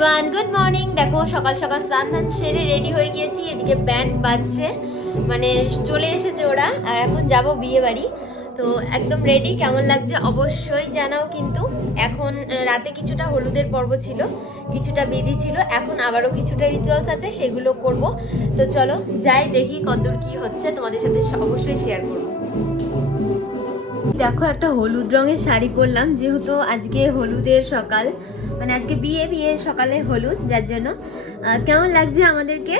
Everyone good morning দেখো, সকাল সকাল স্নান ধান সেরে রেডি হয়ে গিয়েছি। এদিকে ব্যান্ড বাজছে। মানে চলে এসেছে ওরা। আর এখন যাব বিয়ে বাড়ি। তো একদম রেডি কেমন লাগছে অবশ্যই জানাও কিন্তু। এখন রাতে কিছুটা হলুদের পর্ব ছিল, কিছুটা বিধি ছিল। এখন আবারও কিছুটা রিচুয়ালস আছে, সেগুলো করব। তো চলো, যাই দেখি কতদূর কি হচ্ছে। তোমাদের সাথে অবশ্যই শেয়ার করব। দেখো, একটা হলুদ রঙের শাড়ি পরলাম। যেহেতু আজকে হলুদের সকাল মানে আজকে বিয়ে বিয়ের সকালে হলুদ যার জন্য কেমন লাগছে আমাদেরকে?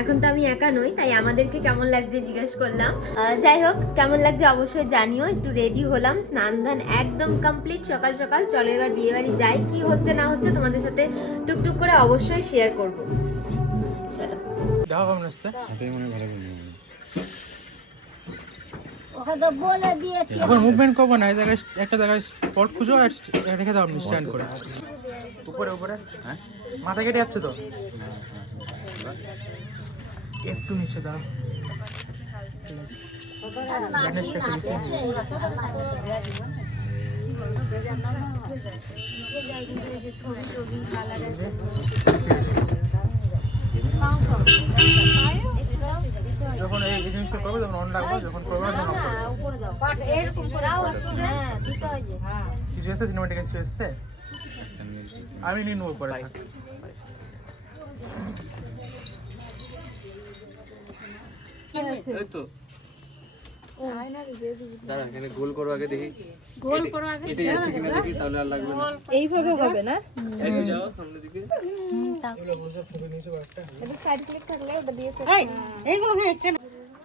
এখন তো আমি একা নই তাই আমাদেরকে কেমন লাগছে জিজ্ঞেস করলাম। যাই হোক কেমন লাগছে অবশ্যই জানিও একটু রেডি হলাম স্নান ধান একদম কমপ্লিট সকাল সকাল। চলো এবার বিয়ে বাড়ি যাই কি হচ্ছে না হচ্ছে তোমাদের সাথে টুকটুক করে অবশ্যই শেয়ার করব। চলো। এখন মুভমেন্ট করব না এই জায়গায় একটা জায়গায় স্পট খুঁজো আর রেখে দাও আপনি স্ট্যান্ড করে উপরে উপরে হ্যাঁ? মাথা কেটে যাচ্ছে তো? একটু নিচে দাও ব্যান্ডেজটা একটু নিচে নিয়ে। যখন এই এই জিনিসটা করবে তখন অন রাখব যখন করবে তখন off করবে। কিছু এসছে? সিনেমাটিক কিছু এসছে? আমি নিয়ে নেব পরে। এই তো। গোল করো আগে দেখি। গোল করো আগে। এটা কিনা দেখি তাহলে আর লাগবে না। এইভাবে হবে না? এই যাও সামনের দিকে। এইগুলো হ্যাঁ একটা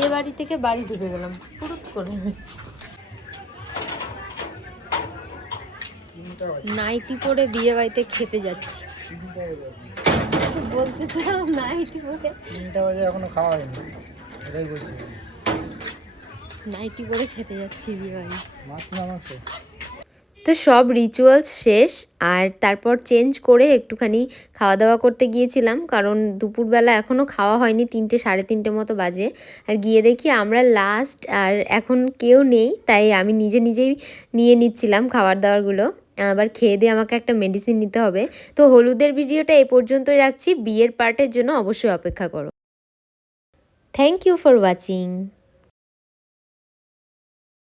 বিয়ে বাড়ি থেকে বাড়ি ঢুকে গেলাম। পুরুত করে নাইটি পরে বিয়ে বাড়িতে খেতে যাচ্ছি। বলতেছিলাম নাইটি পরে। তিনটা বাজে এখনও খাওয়া হয়নি। এটাই বলছি। নাইটি পরে খেতে যাচ্ছি বিয়ে বাড়ি। মাছ না মাংস? তো সব রিচুয়ালস শেষ আর তারপর চেঞ্জ করে একটুখানি খাওয়া দাওয়া করতে গিয়েছিলাম, কারণ দুপুরবেলা এখনও খাওয়া হয়নি, তিনটে সাড়ে তিনটে মতো বাজে। আর গিয়ে দেখি আমরা লাস্ট আর এখন কেউ নেই, তাই আমি নিজে নিজেই নিয়ে নিচ্ছিলাম খাবার দাবারগুলো আবার খেয়ে দিয়ে আমাকে একটা মেডিসিন নিতে হবে। তো হলুদের ভিডিওটা এই পর্যন্তই রাখছি, বিয়ের পার্টের জন্য অবশ্যই অপেক্ষা করো। Thank you for watching